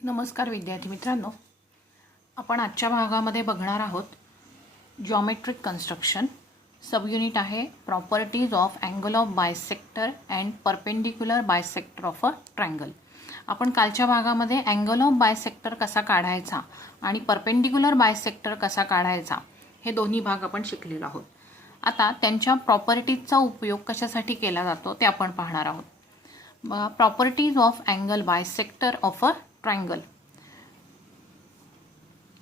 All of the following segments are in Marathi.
नमस्कार विद्यार्थी मित्रांनो, आपण आजच्या भागामध्ये बघणार आहोत जॉमेट्रिक कन्स्ट्रक्शन. सबयुनिट आहे properties of angle of bisector and perpendicular bisector of a triangle. आपण कालच्या भागामध्ये अँगल ऑफ बायसेक्टर कसा काढायचा आणि परपेंडिक्युलर बायसेक्टर कसा काढायचा हे दोन्ही भाग आपण शिकलेलो आहोत. आता त्यांच्या प्रॉपर्टीजचा उपयोग कशासाठी केला जातो ते आपण पाहणार आहोत. Properties of angle bisector of a triangle.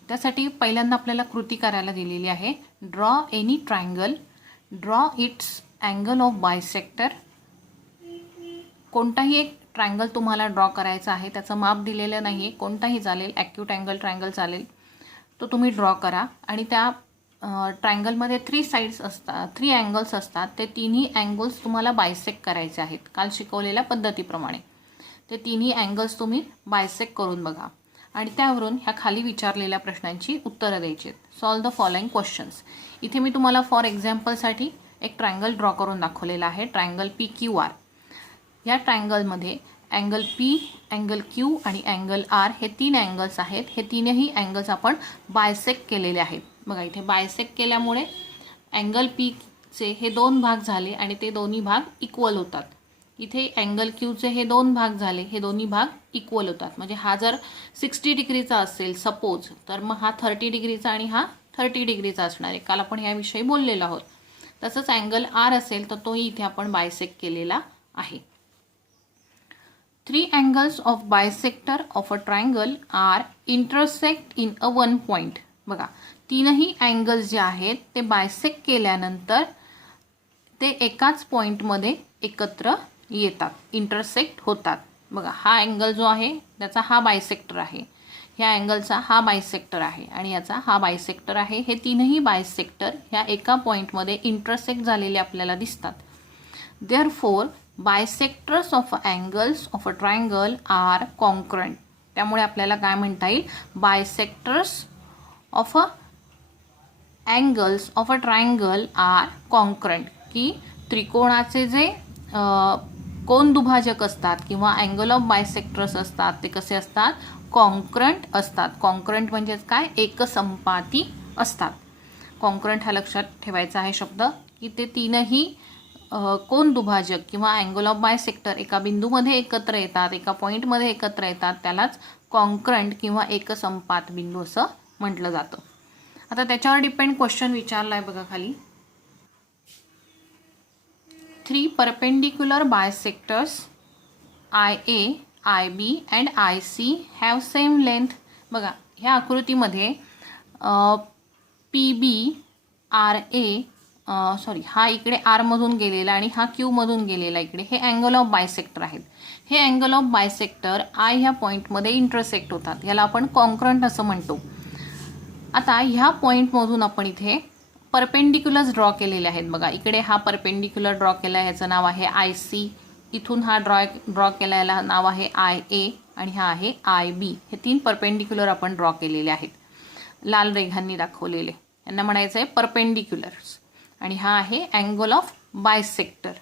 त्यासाठी पहिल्यांदा आपल्याला कृती करायला दिलेली आहे. Draw any triangle, draw it's angle of bisector. कोणताही एक ट्रायंगल तुम्हाला ड्रॉ करायचा आहे, त्याचं माप दिलेलं नाही आहे, कोणताही चालेल, ॲक्यूट अँगल ट्रायंगल चालेल, तो तुम्ही ड्रॉ करा. आणि त्या ट्रायंगलमध्ये 3 साईड्स असतात, 3 अँगल्स असतात. ते तिन्ही अँगल्स तुम्हाला बायसेक्ट करायचे आहेत काल शिकवलेल्या पद्धतीप्रमाणे. ते तिन्ही अँगल्स तुम्ही बायसेक्ट करून बघा आणि त्यावरून ह्या खाली विचारलेल्या प्रश्नांची उत्तरं द्यायची आहेत. Solve the following questions. इथे मी तुम्हाला फॉर एक्झाम्पलसाठी एक ट्रायंगल ड्रॉ करून दाखवलेला आहे, ट्रायंगल PQR. या ट्रायंगलमध्ये अँगल P, अँगल Q आणि अँगल R हे 3 अँगल्स आहेत. हे तीनही अँगल्स आपण बायसेक्ट केलेले आहेत. बघा इथे बायसेक्ट केल्यामुळे अँगल Pचे हे 2 भाग झाले आणि ते दोन्ही भाग इक्वल होतात. इथे अँगल Qचे हे 2 भाग झाले, हे दोन्ही भाग इक्वल होतात. म्हणजे हा जर 60 डिग्रीचा असेल सपोज, तर मग हा 30 डिग्रीचा आणि हा 30 डिग्रीचा असणार आहे. काल आपण याविषयी बोललेलो आहोत. तसंच अँगल R असेल तर तोही इथे आपण बायसेक्ट केलेला आहे. 3 angles of bisector of a triangle are intersect in a one point. बघा तीनही अँगल्स जे आहेत ते बायसेक्ट केल्यानंतर ते एकाच पॉईंटमध्ये एकत्र येतात, इंटरसेक्ट होतात. बघा हा अँगल जो आहे त्याचा हा बायसेक्टर आहे, ह्या अँगलचा हा बायसेक्टर आहे आणि याचा हा बायसेक्टर आहे. हे तीनही बायसेक्टर ह्या एका पॉईंटमध्ये इंटरसेक्ट झालेले आपल्याला दिसतात. Therefore bisectors of angles of a triangle are concurrent. त्यामुळे आपल्याला काय म्हणता येईल, bisectors of a angles of a triangle are concurrent, की त्रिकोणाचे जे कोन दुभाजक असतात किंवा अँगल ऑफ बायसेक्टर्स असतात ते कसे असतात, कॉन्क्रंट असतात. कॉन्क्रंट म्हणजेच काय, एकसंपाती असतात. कॉन्क्रंट हा लक्षात ठेवायचा आहे शब्द, की ते तीनही कोन दुभाजक किंवा अँगल ऑफ बायसेक्टर एका बिंदूमध्ये एकत्र येतात, एका पॉईंटमध्ये एकत्र येतात, त्यालाच कॉन्क्रंट किंवा एकसंपात बिंदू असं म्हटलं जातं. आता त्याच्यावर डिपेंड क्वेश्चन विचारला आहे बघा खाली. 3 perpendicular bisectors IA, IB and IC have same length. बघा ह्या आकृतीमध्ये PB, RA हा इकडे R मधून गेलेला आणि हा Q मधून गेलेला इकडे, हे अँगल ऑफ बायसेक्टर आहेत. हे अँगल ऑफ बायसेक्टर I ह्या पॉईंटमध्ये इंटरसेक्ट होतात, याला आपण कॉन्क्रंट असं म्हणतो. आता ह्या पॉईंटमधून आपण इथे परपेंडिक्युलर्स ड्रॉ केलेले आहेत. बघा इकडे हा परपेंडिक्युलर ड्रॉ केला आहे, याचं नाव आहे IC. इथून हा ड्रॉ केला, याला नाव आहे IA आणि हा आहे IB. हे 3 परपेंडिक्युलर आपण ड्रॉ केलेले आहेत, लाल रेघांनी दाखवलेले. यांना म्हणायचं आहे परपेंडिक्युलर्स. आणि हा आहे अँगल ऑफ बायसेक्टर.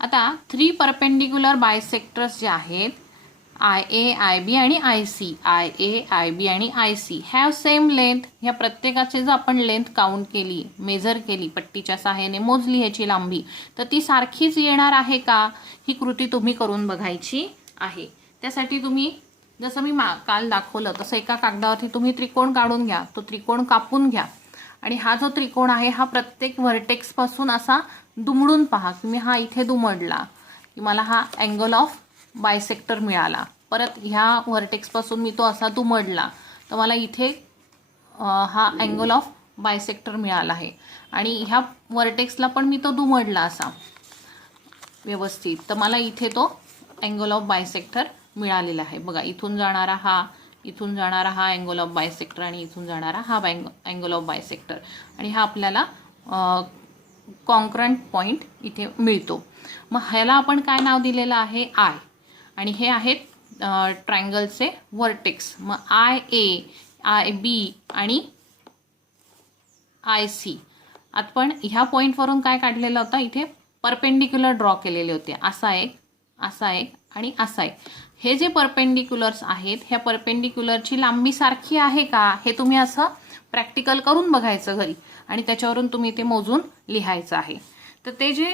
आता 3 परपेंडिक्युलर बायसेक्टर्स जे आहेत IA, IB आणि IC, IA, IB आणि IC हॅव सेम लेंथ. ह्या प्रत्येकाचे जर आपण लेंथ काउंट केली, मेजर केली, पट्टीच्या सहाय्याने मोजली ह्याची लांबी, तर ती सारखीच येणार आहे का, ही कृती तुम्ही करून बघायची आहे. त्यासाठी तुम्ही जसं मी काल दाखवलं तसं एका कागदावरती तुम्ही त्रिकोण काढून घ्या, तो त्रिकोण कापून घ्या आणि हा जो त्रिकोण आहे हा प्रत्येक व्हर्टेक्सपासून असा दुमडून पहा, की मी हा इथे दुमडला की मला हा अँगल ऑफ बायसेक्टर मिळाला. परत ह्या व्हर्टेक्सपासून मी तो असा दुमडला तर मला इथे हा अँगल ऑफ बायसेक्टर मिळाला आहे. आणि ह्या व्हर्टेक्सला पण मी तो दुमडला असा व्यवस्थित, तर मला इथे तो अँगल ऑफ बायसेक्टर मिळालेला आहे. बघा इथून जाणारा हा, इथून जाणारा हा अँगल ऑफ बायसेक्टर आणि इथून जाणारा हा अँगल ऑफ बायसेक्टर, आणि हा आपल्याला कॉन्क्रंट पॉईंट इथे मिळतो. मग ह्याला आपण काय नाव दिलेलं आहे, आय. आणि हे आहेत ट्रायंगलचे व्हर्टेक्स. मग IA, IB आणि IC. आपण ह्या पॉईंटवरून काय काढलेलं होतं, इथे परपेंडिक्युलर ड्रॉ केलेले होते. असा एक असा एक आणि असा एक. हे जे परपेंडिक्युलर्स आहेत ह्या परपेंडिक्युलरची लांबी सारखी आहे का हे तुम्ही असं प्रॅक्टिकल करून बघायचं घरी आणि त्याच्यावरून तुम्ही ते मोजून लिहायचं आहे. तर ते जे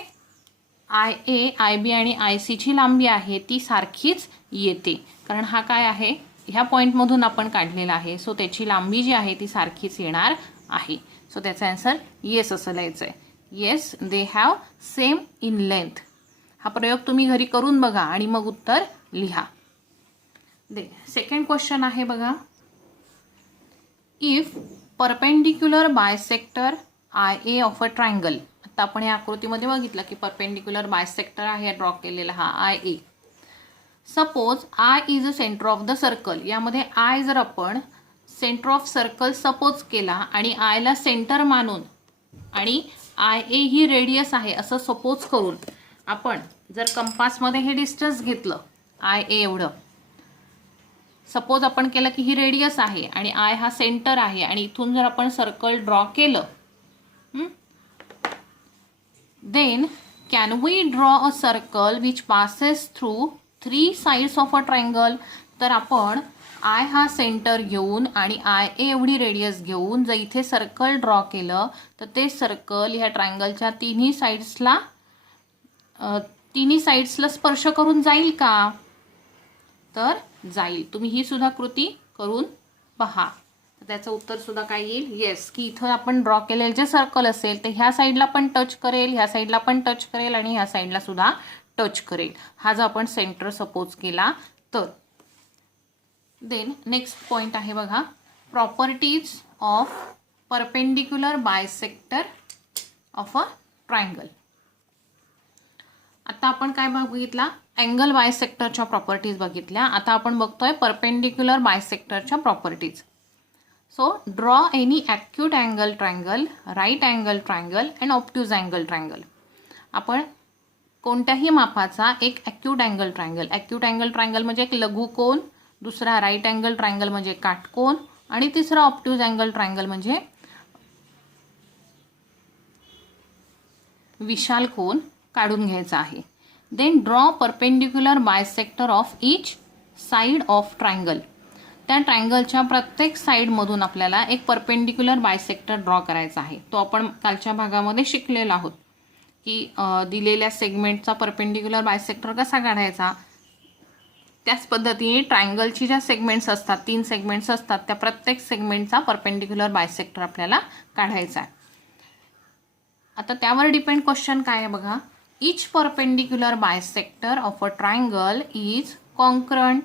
IA, IB आणि IC ची लांबी आहे ती सारखीच येते, कारण हा काय आहे ह्या पॉईंटमधून आपण काढलेला आहे. सो त्याची लांबी जी आहे ती सारखीच येणार आहे. सो त्याचा आन्सर येस असं लिहायचं आहे. Yes, they have same in length. हा प्रयोग तुम्ही घरी करून बघा आणि मग उत्तर लिहा. सेकंड क्वेश्चन आहे बघा. If perpendicular bisector IA of a triangle. आता आपण या आकृतीमध्ये बघितलं की परपेंडिक्युलर बायसेक्टर आहे ड्रॉ केलेला हा IA. Suppose I is a centre of the circle. यामध्ये I जर आपण सेंटर ऑफ सर्कल सपोज केला आणि I ला सेंटर मानून आणि IA ही रेडियस आहे असं सपोज करून आपण जर कंपासमध्ये हे डिस्टन्स घेतलं IA एवढं, सपोज आपण केलं की ही रेडियस आहे आणि I हा सेंटर आहे आणि इथून जर आपण सर्कल ड्रॉ केलं, then can we draw a circle which passes through 3 sides of a triangle. तर आपण I हा सेंटर घेऊन आणि IA एवढी रेडियस घेऊन जर इथे सर्कल ड्रॉ केलं तर ते सर्कल ह्या ट्रायंगलच्या तिन्ही साइड्सला स्पर्श करून जाईल का? तर जाईल. तुम्ही ही सुद्धा कृती करून पहा. त्याचं उत्तर सुद्धा काय येईल? येस, की इथं आपण ड्रॉ केलेलं जे सर्कल असेल ते ह्या साईडला पण टच करेल, ह्या साईडला पण टच करेल आणि ह्या साईडला सुद्धा टच करेल. हा जो आपण सेंटर सपोज केला तर. देन नेक्स्ट पॉइंट आहे बघा. Properties of perpendicular bisector of a triangle. आता आपण काय बघितला? अँगल बायसेक्टरच्या प्रॉपर्टीज बघितल्या. आता आपण बघतोय परपेंडिक्युलर बायसेक्टरच्या properties. So draw any acute angle triangle, right angle triangle and obtuse angle triangle. आपण कोणत्याही मापाचा एक acute angle triangle. Acute angle triangle म्हणजे एक लघुकोन, दुसरा राईट अँगल ट्रायंगल म्हणजे काटकोन आणि तिसरा ऑब्ट्यूज अँगल ट्रायंगल म्हणजे विशाल कोन काढून घ्यायचा आहे. Then draw perpendicular bisector of each side of triangle. त्या ट्रायंगलच्या प्रत्येक साईडमधून आपल्याला एक परपेंडिक्युलर बायसेक्टर ड्रॉ करायचा आहे. तो आपण कालच्या भागामध्ये शिकलेलो आहोत की दिलेल्या सेगमेंटचा परपेंडिक्युलर बायसेक्टर कसा काढायचा. त्याच पद्धतीने ट्रायंगलची ज्या सेगमेंट्स असतात, 3 सेगमेंट्स असतात, त्या प्रत्येक सेगमेंटचा परपेंडिक्युलर बायसेक्टर आपल्याला काढायचा आहे. आता त्यावर डिपेंड क्वेश्चन काय आहे बघा. Each perpendicular bisector of a triangle is concurrent.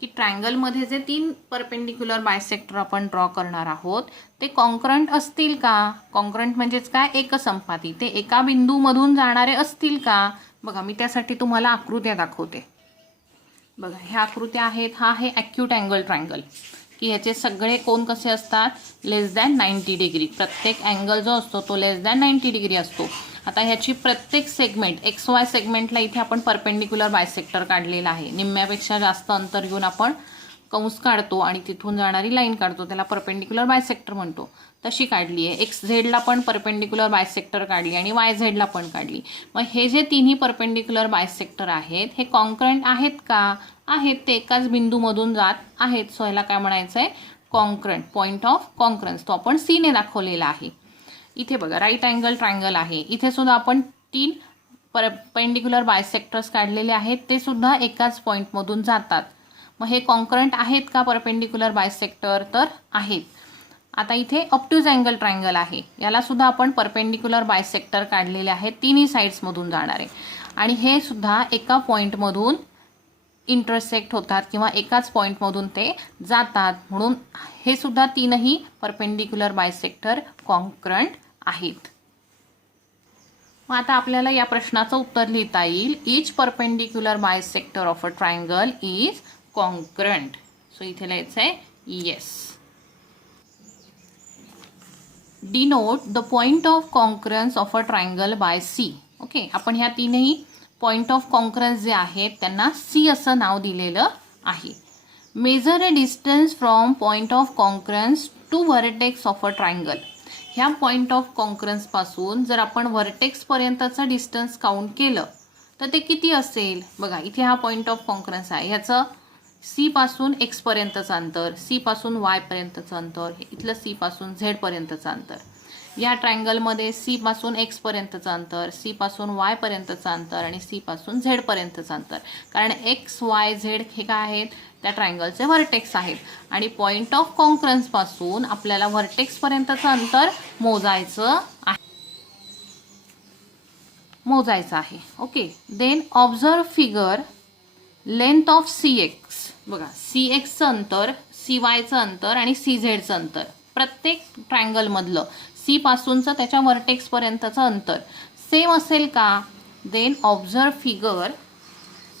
की ट्रायंगलमध्ये जे 3 परपेंडिक्युलर बायसेक्टर आपण ड्रॉ करणार आहोत ते कॉन्क्रंट असतील का? कॉन्क्रंट म्हणजेच काय? एकसंपाती. ते एका बिंदूमधून जाणारे असतील का? बघा मी त्यासाठी तुम्हाला आकृत्या दाखवते. बघा ह्या आकृत्या आहेत. हा आहे ॲक्यूट अँगल ट्रायंगल की ह्याचे सगळे कोन कसे असतात? लेस दॅन 90 डिग्री. प्रत्येक अँगल जो असतो तो लेस दॅन 90 डिग्री असतो. आता ह्याची प्रत्येक सेगमेंट XY सेगमेंटला इथे आपण परपेंडिक्युलर बायसेक्टर काढलेला आहे. निम्म्यापेक्षा जास्त अंतर घेऊन आपण कंस काढतो आणि तिथून जाणारी लाईन काढतो, त्याला परपेंडिक्युलर बायसेक्टर म्हणतो. तशी काढली आहे. XZ ला पण परपेंडिक्युलर बायसेक्टर काढली आणि YZ ला पण काढली. मग हे जे तिन्ही परपेंडिक्युलर बायसेक्टर आहेत हे कॉन्क्रंट आहेत का? आहेत. ते एकाच बिंदूमधून जात आहेत. सो ह्याला काय म्हणायचं आहे? कॉन्क्रंट. पॉईंट ऑफ कॉन्क्रन्स तो आपण C ने दाखवलेला आहे. इथे बघा राईट अँगल ट्रायंगल आहे. इथे सुद्धा आपण 3 परपेंडिक्युलर बायसेक्टर्स काढलेले आहेत. ते सुद्धा एकाच पॉईंटमधून जातात. मग हे कॉन्क्रंट आहेत का परपेंडिक्युलर बायसेक्टर? तर आहेत. आता इथे ऑब्ट्यूज अँगल ट्रायंगल आहे. याला सुद्धा आपण परपेंडिक्युलर बायसेक्टर काढलेले आहेत तिन्ही साइड्समधून जाणारे आणि हे सुद्धा एका पॉईंटमधून इंटरसेक्ट होतात किंवा एकाच पॉईंटमधून ते जातात. म्हणून हे सुद्धा 3ही परपेंडिक्युलर बायसेक्टर कॉन्क्रंट आहेत. मग आता आपल्याला या प्रश्नाचं उत्तर लिहिता येईल. Each perpendicular bisector of a triangle is concurrent. So इथे लिहायचं आहे yes. Denote the point of concurrence of a triangle by C. Okay, आपण ह्या 3ही पॉइंट ऑफ कॉन्क्रन्स जे आहेत त्यांना C असं नाव दिलेलं आहे. Measure a distance from point of concurrence to vertex of a triangle. ह्या पॉइंट ऑफ कॉन्क्रन्स पासून जर आपण व्हर्टेक्स पर्यंतचं डिस्टन्स काउंट केलं तर ते किती असेल बघा, इथे हा पॉईंट ऑफ कॉन्करन्स आहे, ह्याचं सी पासून एक्स पर्यंतचं अंतर, सी पासून वाय पर्यंतचं अंतर, इथलं सी पासून झेड पर्यंतचं अंतर. या ट्रायंगलमध्ये सी पासून एक्स पर्यंतचं अंतर, सी पासून वाय पर्यंतचं अंतर आणि सी पासून झेड पर्यंतचं अंतर. कारण एक्स वाय झेड हे काय आहेत, त्या ट्रायंगलचे व्हर्टेक्स आहेत. आणि पॉईंट ऑफ कॉन्करन्स पासून आपल्याला व्हर्टेक्स पर्यंतचं अंतर मोजायचं आहे. Okay. Then observe figure length of C X. बघा, सी एक्सचं अंतर, सी वायचं अंतर आणि सी झेडचं अंतर प्रत्येक ट्रायंगलमधलं सी पासूनचं त्याच्या व्हर्टेक्सपर्यंतचं अंतर सेम असेल का? Then observe figure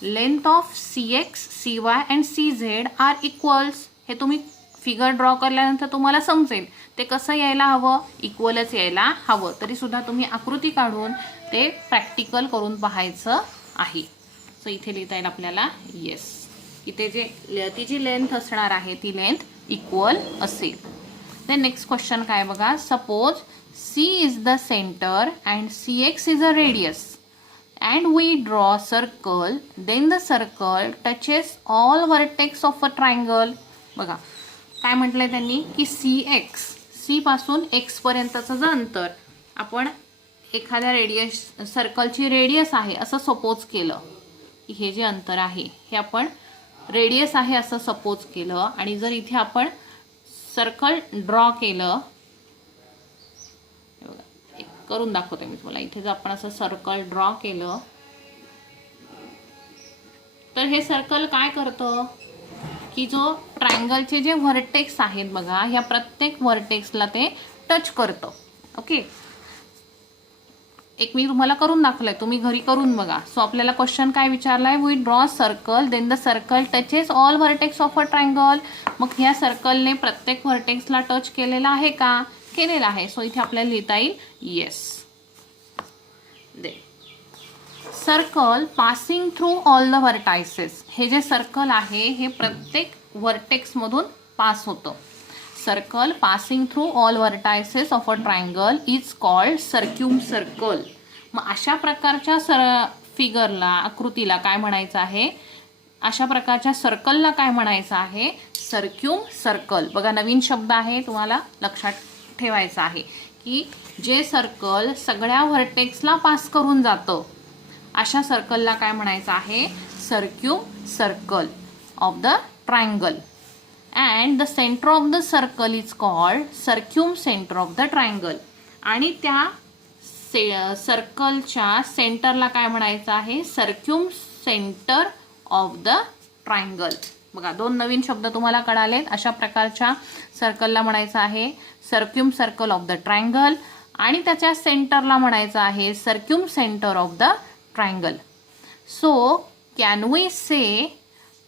length of C X, C Y and C Z are equals. हे तुम्ही फिगर ड्रॉ केल्यानंतर तुम्हाला समजेल ते कसं यायला हवं, इक्वलच यायला हवं. तरीसुद्धा तुम्ही आकृती काढून ते प्रॅक्टिकल करून पाहायचं आहे. सो इथे लिहिता येईल आपल्याला येस, इथे ती जी लेंथ असणार आहे ती लेंथ इक्वल असेल. देन नेक्स्ट क्वेश्चन काय बघा, suppose C is the centre and C X is a radius and we draw a circle, then the circle touches all vertex of a triangle. बघा काय म्हटलंय त्यांनी की सी एक्स, सी पासून एक्स पर्यंतचं जे अंतर आपण एखाद्या सर्कलची रेडियस आहे असं सपोज केलं, की हे जे अंतर आहे हे आपण रेडियस आहे असं सपोज केलं. आणि जर इथे आपण सर्कल ड्रॉ केलं, करून दाखवते मी तुम्हाला. इथे जर आपण असं सर्कल ड्रॉ केलं तर हे सर्कल काय करतं की जो ट्रायंगलचे जे व्हर्टेक्स आहेत बघा, ह्या प्रत्येक व्हर्टेक्सला ते टच करतं. ओके, एक मी तुम्हाला करून दाखवलंय, तुम्ही घरी करून बघा. सो आपल्याला क्वेश्चन काय विचारलाय, we draw circle then the circle touches all vertex of a triangle. मग ह्या सर्कलने प्रत्येक व्हर्टेक्सला टच केलेला आहे का? केलेला आहे. सो इथे आपल्याला लिहिता येईल yes. They circle passing through all the vertices. हे जे सर्कल आहे हे प्रत्येक व्हर्टेक्स मधून पास होतं. Circle passing through all vertices of a triangle is called circumcircle. मग अशा प्रकारच्या फिगरला, आकृतीला काय म्हणायचं आहे, अशा प्रकारच्या सर्कलला काय म्हणायचं आहे, सर्क्युम सर्कल. बघा नवीन शब्द आहे, तुम्हाला लक्षात ठेवायचं आहे की जे सर्कल सगळ्या व्हर्टेक्सला पास करून जातं अशा सर्कलला काय म्हणायचं आहे, circumcircle of the triangle. And the centre of the circle is called circumcentre of the triangle. आणि त्या सर्कलच्या सेंटरला काय म्हणायचं आहे, circumcentre of the triangle. बघा दोन नवीन शब्द तुम्हाला कळालेत. अशा प्रकारच्या सर्कलला म्हणायचं आहे circumcircle of the triangle आणि त्याच्या सेंटरला म्हणायचं आहे circumcentre of the triangle. So can we say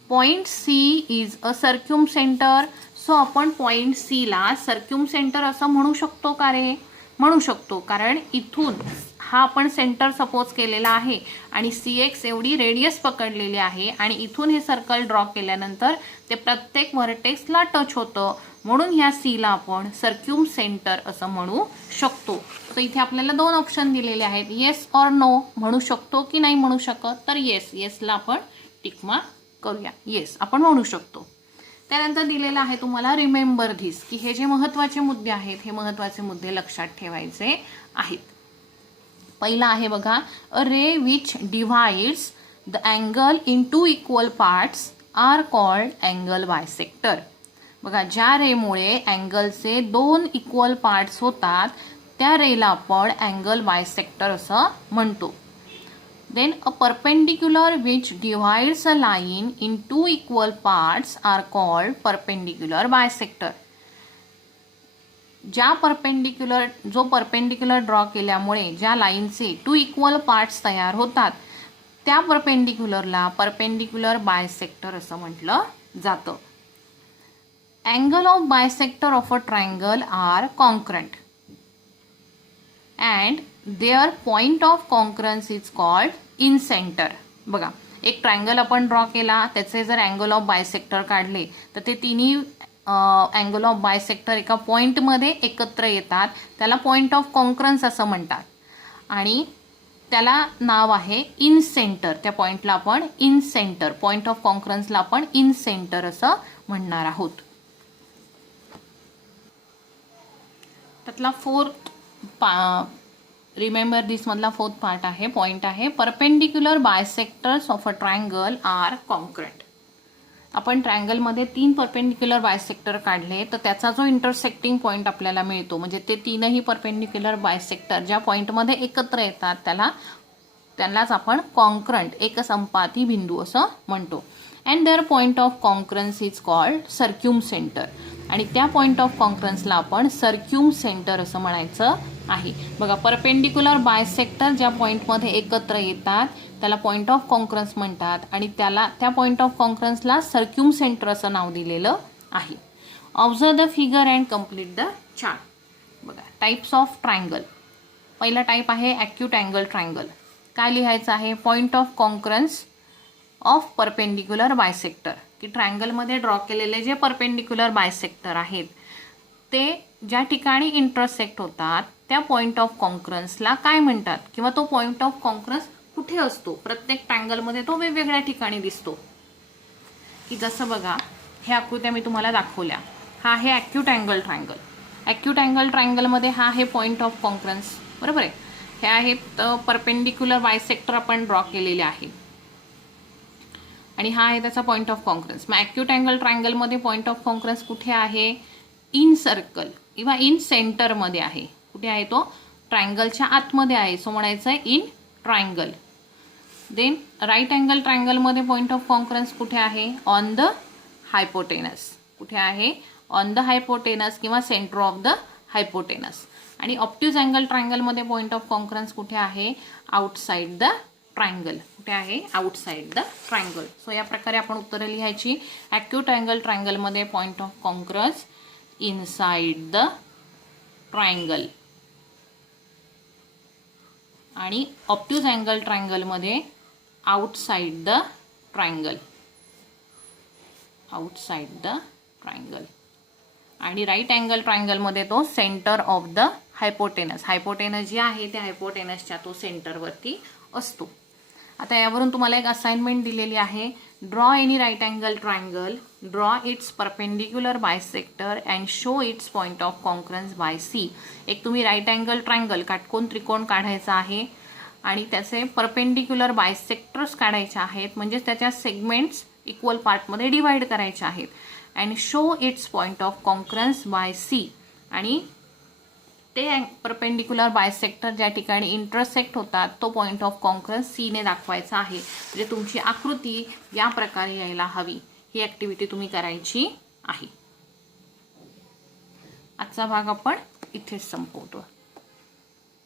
point C is a circumcentre. So आपण पॉइंट सी ला सर्क्युम सेंटर असं म्हणू शकतो का रे? म्हणू शकतो, कारण इथून हा आपण सेंटर सपोज केलेला आहे आणि सी एक्स एवढी रेडियस पकडलेली आहे आणि इथून हे सर्कल ड्रॉ केल्यानंतर ते प्रत्येक व्हर्टेक्सला टच होतं, म्हणून ह्या सीला आपण सर्क्युम सेंटर असं म्हणू शकतो. तर इथे आपल्याला दोन ऑप्शन दिलेले आहेत, येस ऑर नो. म्हणू शकतो की नाही म्हणू शकत, तर येस, येसला आपण टिक मार्क करूया, येस आपण म्हणू शकतो. त्यानंतर दिलेलं आहे तुम्हाला रिमेंबर धिस, की हे जे महत्त्वाचे मुद्दे आहेत हे महत्त्वाचे मुद्दे लक्षात ठेवायचे आहेत. पहिला आहे बघा, a ray which divides the angle into equal parts are called angle bisector. बघा ज्या रेमुळे अँगलचे दोन इक्वल पार्ट्स होतात त्या रेला आपण अँगल बायसेक्टर असं म्हणतो. Then a perpendicular which divides a line in two equal parts are called perpendicular bisector. जो परपेंडिक्युलर ड्रॉ केल्यामुळे ज्या लाईनचे टू इक्वल पार्ट्स तयार होतात त्या परपेंडिक्युलरला परपेंडिक्युलर बायसेक्टर असं म्हटलं जातं. Angle of bisector of a triangle are congruent and their point of concurrence is called in center. बघा एक ट्रायंगल आपण ड्रॉ केला, त्याचे जर अँगल ऑफ बायसेक्टर काढले तर ते तिन्ही अँगल ऑफ बायसेक्टर एका पॉईंटमध्ये एकत्र येतात, त्याला पॉईंट ऑफ कॉन्करन्स असं म्हणतात. आणि त्याला नाव आहे इन सेंटर. त्या पॉईंटला आपण इन सेंटर, पॉईंट ऑफ कॉन्करन्सला आपण इन सेंटर असं म्हणणार आहोत. त्यातला रिमेंबर दिस मधला फोर्थ पार्ट आहे, पॉइंट आहे perpendicular bisectors of a triangle are concurrent. आपण ट्रायंगलमध्ये 3 परपेंडिक्युलर बायसेक्टर काढले तर त्याचा जो इंटरसेक्टिंग पॉईंट आपल्याला मिळतो, म्हणजे ते 3ही परपेंडिक्युलर बायसेक्टर ज्या पॉईंटमध्ये एकत्र येतात त्यालाच आपण कॉन्क्रंट, एकसंपाती बिंदू असं म्हणतो. And their point of concurrence is called circumcentre. आणि त्या पॉईंट ऑफ कॉन्करन्सला आपण सर्क्युम सेंटर असं म्हणायचं आहे. बघा, परपेंडिक्युलर बायसेक्टर ज्या पॉईंटमध्ये एकत्र येतात त्याला पॉईंट ऑफ कॉन्करन्स म्हणतात आणि त्या पॉईंट ऑफ कॉन्करन्सला सर्क्युम सेंटर असं नाव दिलेलं आहे. Observe the figure and complete the chart. बघा, टाइप्स ऑफ ट्रायंगल. पहिला टाईप आहे ॲक्यूट अँगल ट्रायंगल. काय लिहायचं आहे? Point of concurrence of perpendicular bisector, की ट्रायंगलमध्ये ड्रॉ केलेले जे परपेंडिक्युलर बायसेक्टर आहेत ते ज्या ठिकाणी इंटरसेक्ट होतात त्या पॉईंट ऑफ कॉन्करन्सला काय म्हणतात, किंवा तो पॉईंट ऑफ कॉन्करन्स कुठे असतो. प्रत्येक ट्रायंगलमध्ये तो वेगवेगळ्या ठिकाणी दिसतो. की जसं बघा, हे आकृत्या मी तुम्हाला दाखवल्या. हा आहे acute angle triangle. Acute angle ट्रायंगलमध्ये हा आहे पॉईंट ऑफ कॉन्करन्स, बरोबर आहे. हे आहेत परपेंडिक्युलर बायसेक्टर आपण ड्रॉ केलेले आहेत आणि हा आहे त्याचा पॉईंट ऑफ कॉन्करन्स. मग ॲक्यूट अँगल ट्रायंगलमध्ये पॉईंट ऑफ कॉन्करन्स कुठे आहे? इन सर्कल किंवा इन सेंटरमध्ये आहे. कुठे आहे तो? ट्रायंगलच्या आतमध्ये आहे. सो म्हणायचं आहे in triangle. Then right angle ट्रायंगलमध्ये पॉईंट ऑफ कॉन्करन्स कुठे आहे? On the hypotenuse. कुठे आहे? ऑन द हायपोटेनस किंवा सेंटर ऑफ द हायपोटेनस. आणि ऑप्ट्यूज अँगल ट्रायंगलमध्ये पॉईंट ऑफ कॉन्करन्स कुठे आहे? Outside the triangle. कुठे आहे? Outside the triangle. सो या प्रकारे आपण उत्तरे लिहायची. ॲक्यूट अँगल ट्रायंगलमध्ये point of concurrence inside the triangle आणि ऑप्ट्यूज अँगल ट्रायंगलमध्ये outside the triangle. Outside the triangle. आणि राईट अँगल ट्रायंगलमध्ये तो centre of the hypotenuse. Hypotenuse जे आहे त्या हायपोटेनसच्या तो सेंटरवरती असतो. आता यावरून तुम्हाला एक असाइनमेंट दिलेली आहे. Draw any right angle triangle, draw its perpendicular bisector and show its point of concurrence by C. एक तुम्ही राईट अँगल ट्रायंगल, काटकोन त्रिकोण काढायचा आहे आणि त्याचे परपेंडिक्युलर बायसेक्टर्स काढायचे आहेत, म्हणजेच त्याच्या सेगमेंट्स इक्वल पार्टमध्ये डिवाइड करायचे आहेत. And show its point of concurrence by C. आणि ते परपेंडिक्युलर बायसेक्टर ज्या ठिकाणी इंटरसेक्ट होतात तो पॉईंट ऑफ कॉन्करन्स सी ने दाखवायचा आहे. म्हणजे तुमची आकृती या प्रकारे यायला हवी. ही ॲक्टिव्हिटी तुम्ही करायची आहे. आजचा भाग आपण इथेच संपवतो.